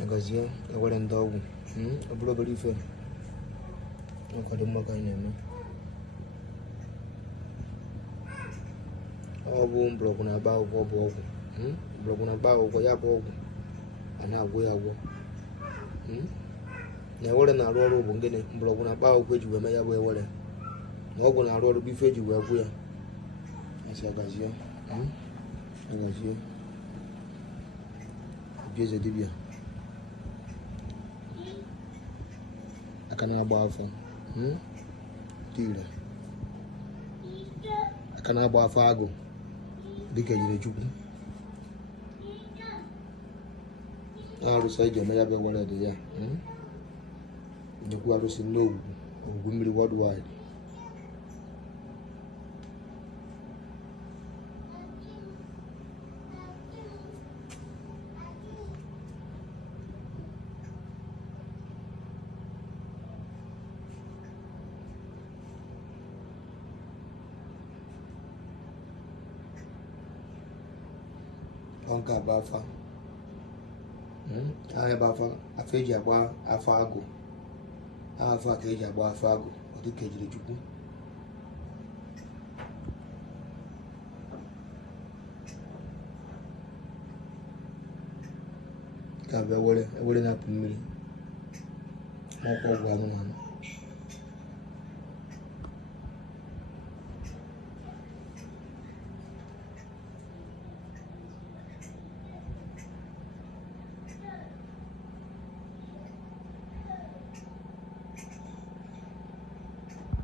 Negazia, I went and dog. A blubbery fair. No, I don't know. All boom broken about what broken about what I bought. And now we are what. Now, what an hour of getting broken about which we may have water. No one hour to be fed you where we are. I said, Gazia. I was here. Just a dibia. I cannot buy from. Dealer. I cannot buy Fargo. Because you're a Jew. I'll say you may have a one of the year. The Guarus in no, or Wimbledon worldwide. Onka Bafa. I Bafa, a Fejaba, a Fargo. I have a cage about Fargo, or the cage of Juku. Can't be a wooden up in me. More